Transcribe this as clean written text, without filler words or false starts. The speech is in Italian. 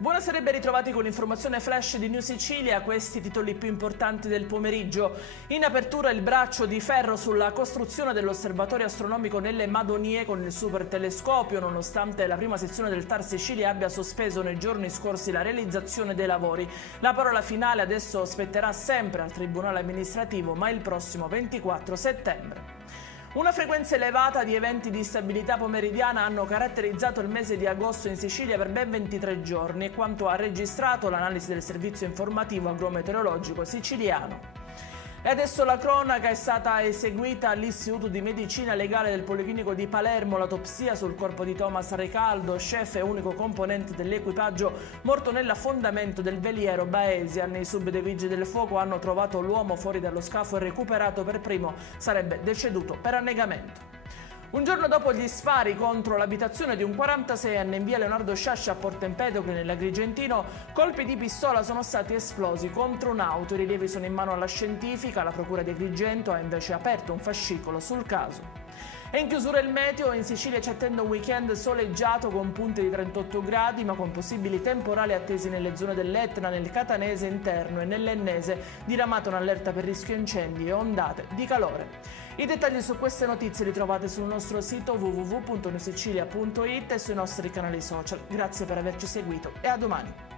Buonasera e ben ritrovati con l'informazione flash di New Sicilia, questi titoli più importanti del pomeriggio. In apertura il braccio di ferro sulla costruzione dell'osservatorio astronomico nelle Madonie con il super telescopio, nonostante la prima sezione del TAR Sicilia abbia sospeso nei giorni scorsi la realizzazione dei lavori. La parola finale adesso spetterà sempre al Tribunale amministrativo, ma il prossimo 24 settembre. Una frequenza elevata di eventi di instabilità pomeridiana hanno caratterizzato il mese di agosto in Sicilia per ben 23 giorni, è quanto ha registrato l'analisi del servizio informativo agrometeorologico siciliano. E adesso la cronaca: è stata eseguita all'Istituto di Medicina Legale del Policlinico di Palermo l'autopsia sul corpo di Thomas Recaldo, chef e unico componente dell'equipaggio morto nell'affondamento del veliero Baesian. I sub dei Vigili del Fuoco hanno trovato l'uomo fuori dallo scafo e recuperato per primo, sarebbe deceduto per annegamento. Un giorno dopo gli spari contro l'abitazione di un 46enne in via Leonardo Sciascia a Porto Empedocle nell'Agrigentino, colpi di pistola sono stati esplosi contro un'auto. I rilievi sono in mano alla scientifica, la procura di Agrigento ha invece aperto un fascicolo sul caso. E in chiusura il meteo: in Sicilia ci attende un weekend soleggiato con punte di 38 gradi, ma con possibili temporali attesi nelle zone dell'Etna, nel Catanese interno e nell'Ennese, diramata un'allerta per rischio incendi e ondate di calore. I dettagli su queste notizie li trovate sul nostro sito www.newsicilia.it e sui nostri canali social. Grazie per averci seguito e a domani.